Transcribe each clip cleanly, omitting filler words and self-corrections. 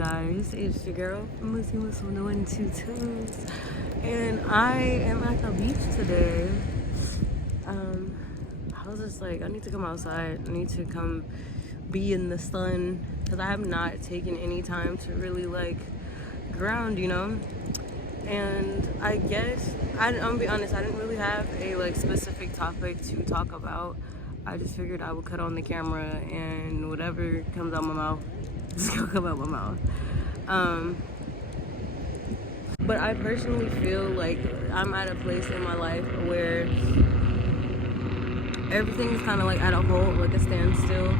guys? It's your girl, Moosey Moose on the 122s, and I am at the beach today. I was just like, I need to come outside. I need to come be in the sun because I have not taken any time to really like ground, you know. And I guess I'm gonna be honest, I didn't really have a like specific topic to talk about. I just figured I would cut on the camera and whatever comes out my mouth just gonna come out my mouth. But I personally feel like I'm at a place in my life where everything is kind of like at a halt, like a standstill,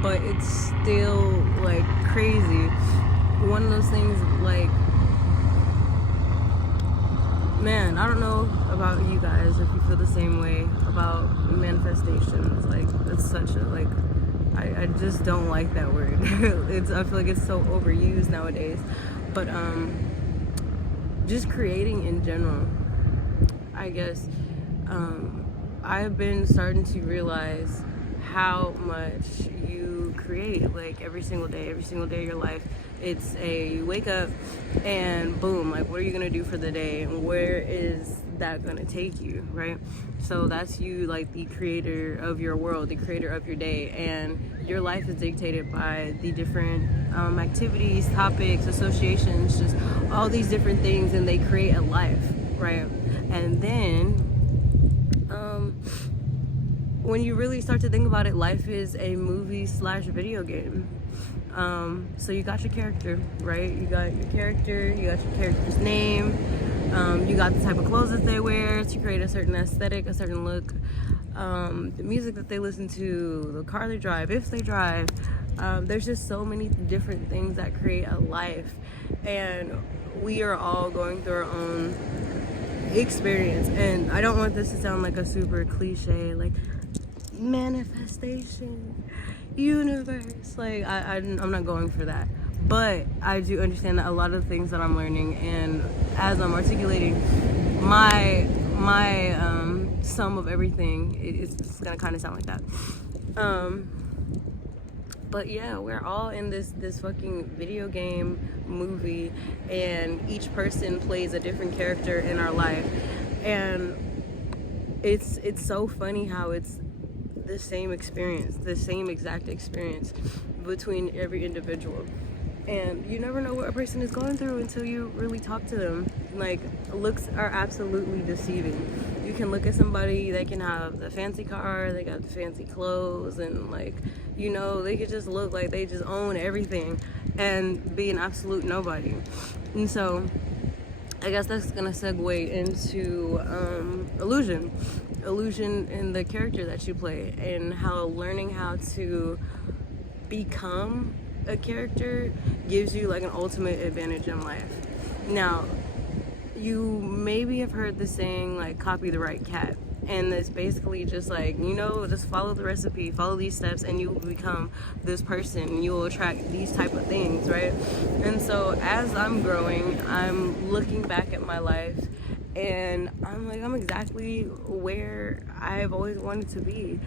but it's still like crazy. One of those things, like, man, I don't know about you guys if you feel the same way about manifestations. Like, it's such a, like, I just don't like that word. I feel like it's so overused nowadays. But just creating in general, I guess, I've been starting to realize how much you create, like, every single day of your life. It's you wake up and boom, like, what are you gonna do for the day and where is that gonna take you, right? So that's you, like, the creator of your world, the creator of your day, and your life is dictated by the different activities, topics, associations, just all these different things, and they create a life, right? And then when you really start to think about it, life is a movie/video game. So you got your character, right? You got your character's name, you got the type of clothes that they wear to create a certain aesthetic, a certain look, the music that they listen to, the car they drive, if they drive. There's just so many different things that create a life, and we are all going through our own experience. And I don't want this to sound like a super cliche, like, manifestation, universe, like I'm not going for that, but I do understand that a lot of the things that I'm learning, and as I'm articulating my sum of everything, it's gonna kind of sound like that. But yeah, we're all in this fucking video game movie, and each person plays a different character in our life, and it's so funny how it's the same experience, the same exact experience between every individual, and you never know what a person is going through until you really talk to them. Like, looks are absolutely deceiving. You can look at somebody, they can have the fancy car, they got the fancy clothes, and, like, you know, they could just look like they just own everything and be an absolute nobody. And so I guess that's gonna segue into illusion in the character that you play, and how learning how to become a character gives you like an ultimate advantage in life. Now, you maybe have heard the saying, like, copy the right cat, and it's basically just like, you know, just follow the recipe, follow these steps, and you will become this person. You will attract these type of things, right? And so as I'm growing, I'm looking back at my life, and I'm like, I'm exactly where I've always wanted to be.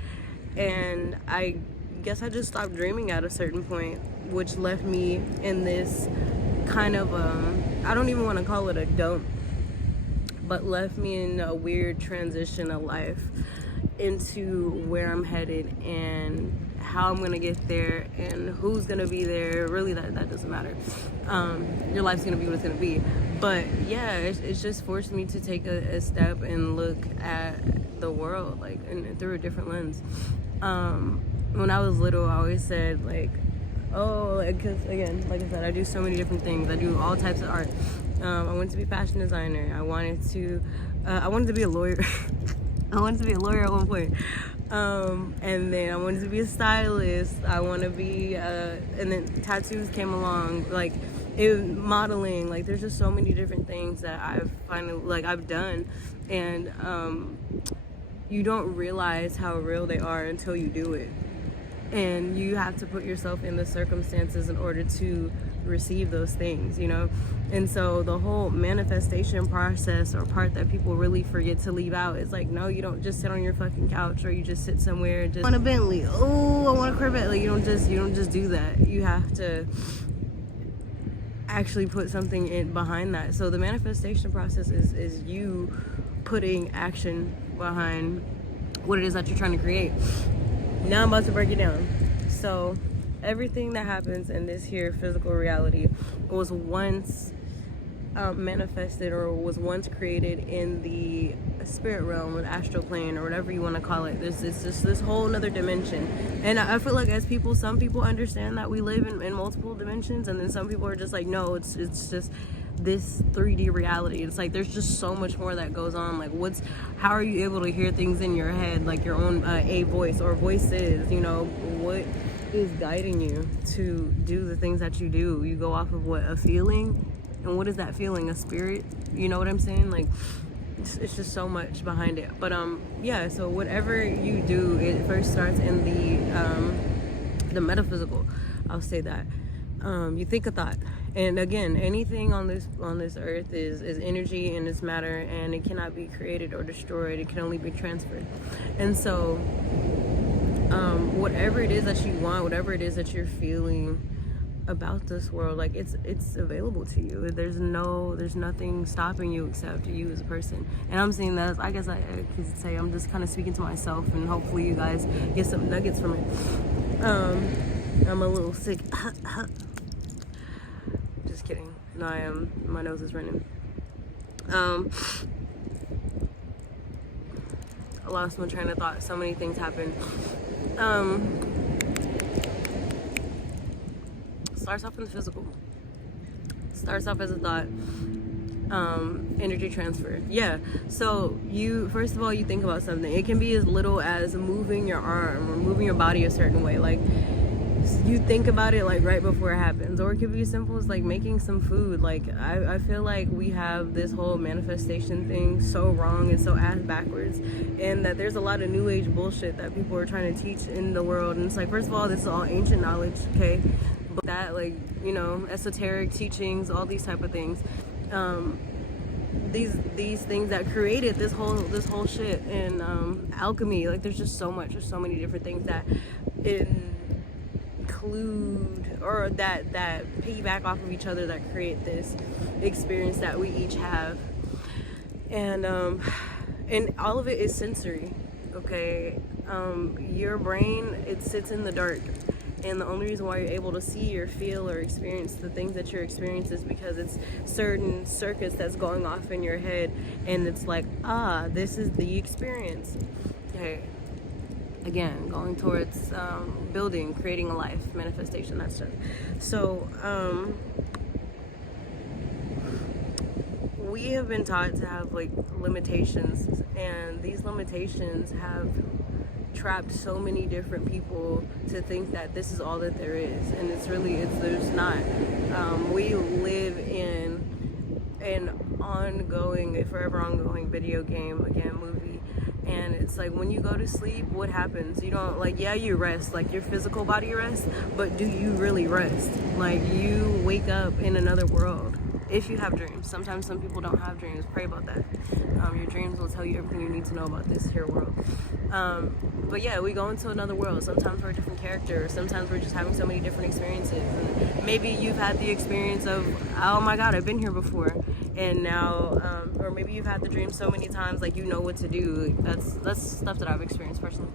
And I guess I just stopped dreaming at a certain point, which left me in this kind of I don't even want to call it a dump, but left me in a weird transition of life into where I'm headed and how I'm gonna get there and who's gonna be there. Really, that doesn't matter. Your life's gonna be what it's gonna be. But yeah, it's just forced me to take a step and look at the world, like, and through a different lens. When I was little, I always said, like, oh, because again, like I said, I do so many different things. I do all types of art. I wanted to be a fashion designer. I wanted to be a lawyer. I wanted to be a lawyer at one point. And then I wanted to be a stylist. I want to be, and then tattoos came along, like, modeling. Like, there's just so many different things that I've done, and you don't realize how real they are until you do it. And you have to put yourself in the circumstances in order to receive those things, you know? And so the whole manifestation process, or part that people really forget to leave out, is like, no, you don't just sit on your fucking couch, or you just sit somewhere and just want a Bentley. Oh, I want a Corvette. Like, you don't just do that. You have to actually put something in behind that. So the manifestation process is you putting action behind what it is that you're trying to create. Now I'm about to break it down. So everything that happens in this here physical reality was once manifested, or was once created in the spirit realm, or the astral plane, or whatever you want to call it. There's this whole other dimension. And I feel like as people, some people understand that we live in multiple dimensions, and then some people are just like, no, it's just this 3D reality. It's like there's just so much more that goes on. Like how are you able to hear things in your head, like your own a voice or voices, you know, what is guiding you to do the things that you do? You go off of what? A feeling. And what is that feeling? A spirit? You know what I'm saying? Like it's just so much behind it. But yeah, so whatever you do, it first starts in the metaphysical. I'll say that. You think a thought, and again, anything on this earth is energy and it's matter, and it cannot be created or destroyed. It can only be transferred. And so whatever it is that you want, whatever it is that you're feeling about this world, like it's available to you. There's nothing stopping you except you as a person. And I'm saying that, I guess I could say, I'm just kind of speaking to myself, and hopefully you guys get some nuggets from it. I'm a little sick. Just kidding. No, I am. My nose is running. I lost my train of thought. So many things happened. Starts off in the physical. Starts off as a thought. Energy transfer. Yeah. So you, first of all, you think about something. It can be as little as moving your arm or moving your body a certain way. Like you think about it like right before it happens. Or it could be as simple as like making some food. Like I feel like we have this whole manifestation thing so wrong and so ass backwards, and that there's a lot of new age bullshit that people are trying to teach in the world. And it's like, first of all, this is all ancient knowledge, okay? But that, like, you know, esoteric teachings, all these type of things, these things that created this whole shit, and alchemy, like there's just so much, there's so many different things that include, or that piggyback off of each other, that create this experience that we each have. And all of it is sensory, okay? Your brain, it sits in the dark. And the only reason why you're able to see or feel or experience the things that you're experiencing is because it's certain circuits that's going off in your head, and it's like, this is the experience. Okay. Again, going towards building, creating a life, manifestation, that stuff. So, we have been taught to have like limitations, and these limitations have trapped so many different people to think that this is all that there is, and there's not. We live in an ongoing, forever ongoing video game, again, movie, and it's like when you go to sleep, what happens? You don't, like, yeah, you rest, like your physical body rests, but do you really rest? Like, you wake up in another world. If you have dreams. Sometimes some people don't have dreams. Pray about that. Your dreams will tell you everything you need to know about this here world. But yeah, we go into another world. Sometimes we're a different character. Sometimes we're just having so many different experiences. And maybe you've had the experience of, oh my God, I've been here before. And now, or maybe you've had the dream so many times, like you know what to do. That's stuff that I've experienced personally.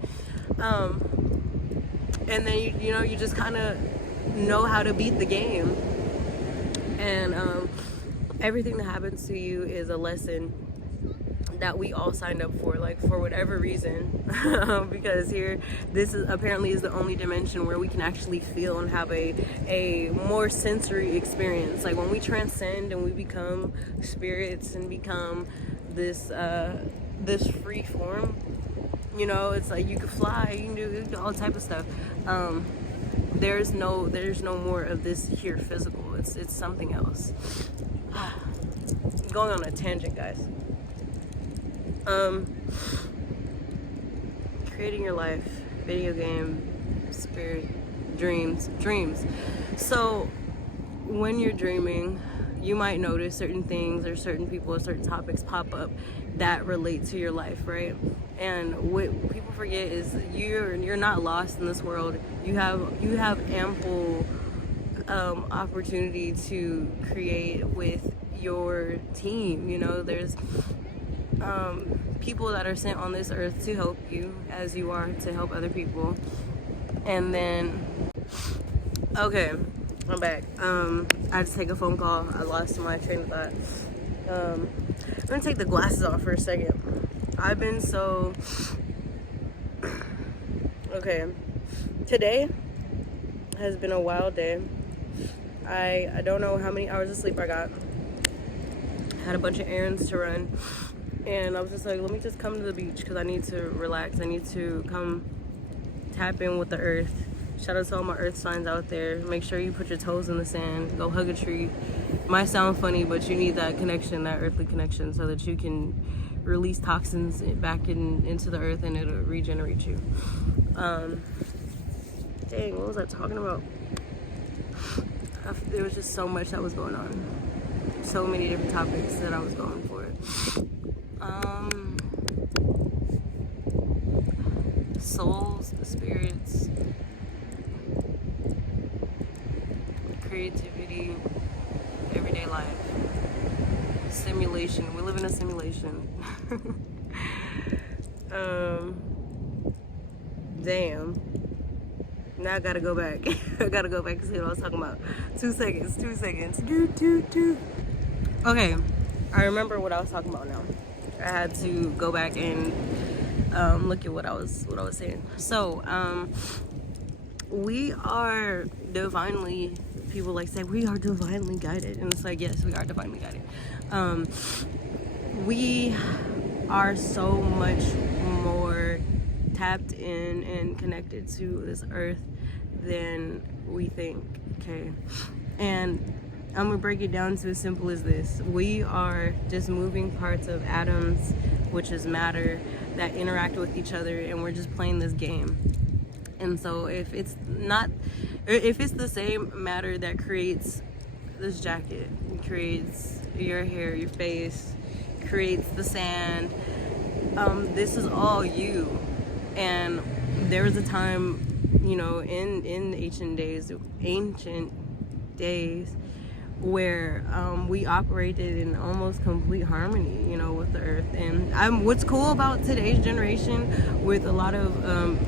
And then you just kind of know how to beat the game. And everything that happens to you is a lesson that we all signed up for, like for whatever reason, because this is apparently the only dimension where we can actually feel and have a more sensory experience. Like when we transcend and we become spirits and become this free form, you know, it's like you can fly, you can do all type of stuff. There's no more of this here physical. It's something else. Going on a tangent, guys. Creating your life, video game, spirit, dreams. So when you're dreaming, you might notice certain things or certain people or certain topics pop up that relate to your life, right? And what people forget is you're not lost in this world. You have ample opportunity to create with your team. You know, there's people that are sent on this earth to help you as you are to help other people. And then, okay, I'm back. I had to take a phone call. I lost my train of thought. I'm gonna take the glasses off for a second. I've been so... Okay, today has been a wild day. I don't know how many hours of sleep I got. Had a bunch of errands to run. And I was just like, let me just come to the beach because I need to relax. I need to come tap in with the earth. Shout out to all my earth signs out there. Make sure you put your toes in the sand. Go hug a tree. Might sound funny, but you need that connection, that earthly connection, so that you can release toxins back into the earth and it'll regenerate you. Dang, what was I talking about? There was just so much that was going on. So many different topics that I was going for. Souls, spirits, creativity, everyday life, simulation. We live in a simulation. Damn. Now I gotta go back. I gotta go back and see what I was talking about. 2 seconds. Okay, I remember what I was talking about now. I had to go back and look at what I was saying. So, we are divinely, people like say we are divinely guided, and it's like, yes, we are divinely guided. We are so much more tapped in and connected to this earth than we think, okay? And I'm gonna break it down to as simple as this. We are just moving parts of atoms, which is matter, that interact with each other, and we're just playing this game. And so if it's the same matter that creates this jacket, creates your hair, your face, creates the sand, this is all you. And there was a time, you know, in ancient days where we operated in almost complete harmony, you know, with the earth. And what's cool about today's generation with a lot of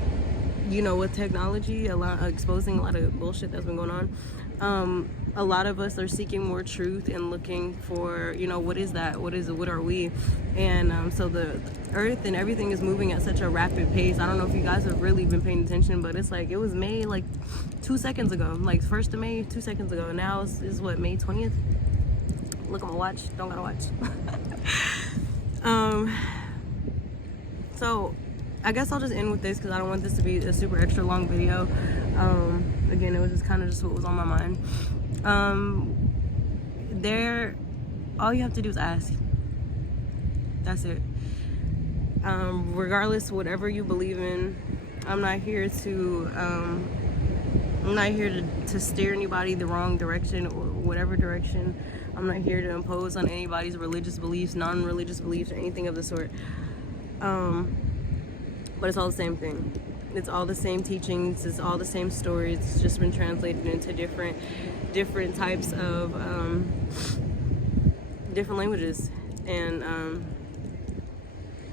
you know, with technology, exposing a lot of bullshit that's been going on, a lot of us are seeking more truth and looking for, you know, what is that? What are we? And so the earth and everything is moving at such a rapid pace. I don't know if you guys have really been paying attention, but it's like, it was May like 2 seconds ago, like 1st of May 2 seconds ago. Now is what, May 20th? Look at my watch, don't gotta watch. So I guess I'll just end with this because I don't want this to be a super extra long video. Again, it was just kind of just what was on my mind. All you have to do is ask. That's it. Regardless, whatever you believe in, I'm not here to steer anybody the wrong direction or whatever direction. I'm not here to impose on anybody's religious beliefs, non-religious beliefs, or anything of the sort. But it's all the same thing. It's all the same teachings. It's all the same stories. It's just been translated into different types of different languages, and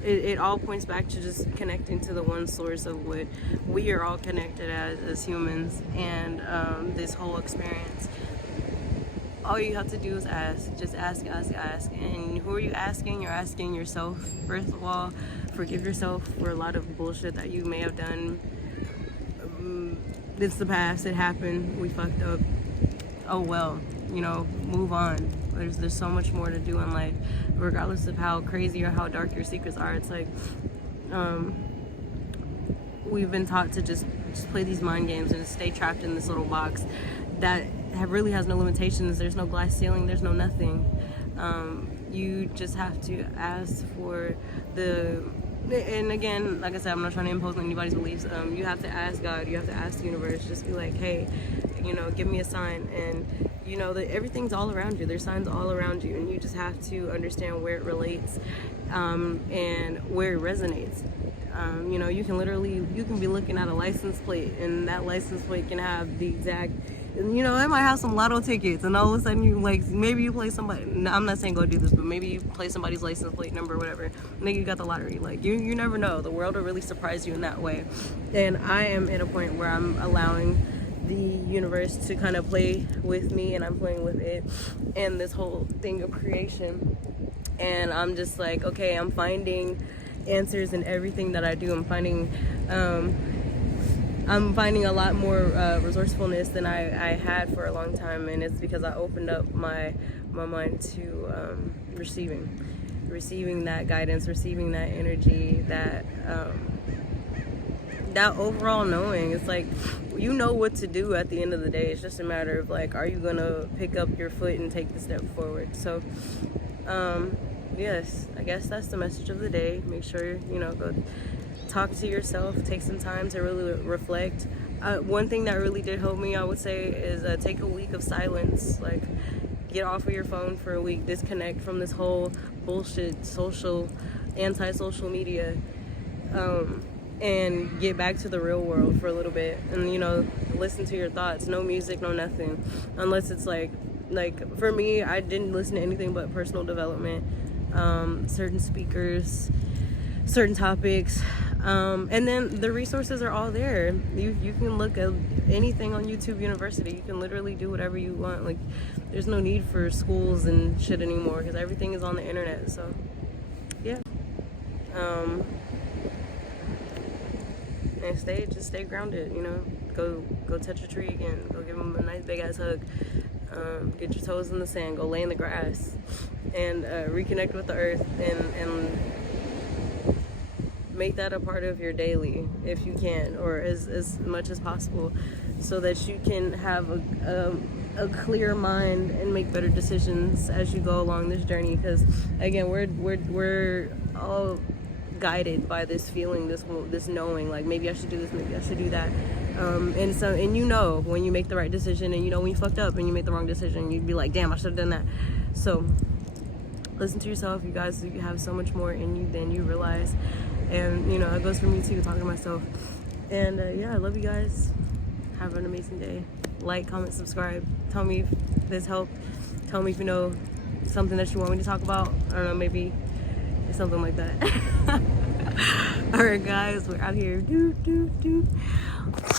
it all points back to just connecting to the one source of what we are all connected as humans, and this whole experience. All you have to do is ask. Just ask. And who are you asking? You're asking yourself. First of all, forgive yourself for a lot of bullshit that you may have done. It's the past. It happened. We fucked up. Oh well, you know, move on. There's so much more to do in life, regardless of how crazy or how dark your secrets are. It's like we've been taught to just play these mind games and stay trapped in this little box that really has no limitations. There's no glass ceiling. There's no nothing. You just have to ask for and again, like I said, I'm not trying to impose on anybody's beliefs. You have to ask God. You have to ask the universe. Just be like, hey, you know, give me a sign. And you know that everything's all around you. There's signs all around you, and you just have to understand where it relates and where it resonates. You know, you can be looking at a license plate, and that license plate can have the exact And, you know, it might have some lotto tickets, and all of a sudden you like, maybe you play somebody, no, I'm not saying go do this, but maybe you play somebody's license plate number or whatever, and then you got the lottery. Like, you never know. The world will really surprise you in that way. And I am at a point where I'm allowing the universe to kind of play with me, and I'm playing with it and this whole thing of creation. And I'm just like, okay, I'm finding answers in everything that I do. I'm finding a lot more resourcefulness than I had for a long time, and it's because I opened up my mind to receiving that guidance, receiving that energy, that overall knowing. It's like, you know what to do at the end of the day. It's just a matter of like, are you gonna pick up your foot and take the step forward? So yes, I guess that's the message of the day. Make sure, you know, go talk to yourself, take some time to really reflect. One thing that really did help me, I would say, is take a week of silence. Like, get off of your phone for a week, disconnect from this whole bullshit anti-social media, and get back to the real world for a little bit. And, you know, listen to your thoughts. No music, no nothing, unless it's like for me, I didn't listen to anything but personal development, certain speakers, certain topics, and then the resources are all there. You can look at anything on YouTube University. You can literally do whatever you want. Like, there's no need for schools and shit anymore, because everything is on the internet. So yeah, and stay grounded. You know, go touch a tree again, go give them a nice big ass hug, get your toes in the sand, go lay in the grass, and reconnect with the earth, and make that a part of your daily if you can, or as much as possible, so that you can have a clear mind and make better decisions as you go along this journey. Because again, we're all guided by this feeling, this knowing, like, maybe I should do this, maybe I should do that, and you know when you make the right decision, and you know when you fucked up and you made the wrong decision, you'd be like, damn, I should have done that. So listen to yourself, you guys. You have so much more in you than you realize. And, you know, it goes for me too, talking to myself. And yeah, I love you guys. Have an amazing day. Like, comment, subscribe. Tell me if this helped. Tell me if you know something that you want me to talk about. I don't know, maybe something like that. Alright guys, we're out here.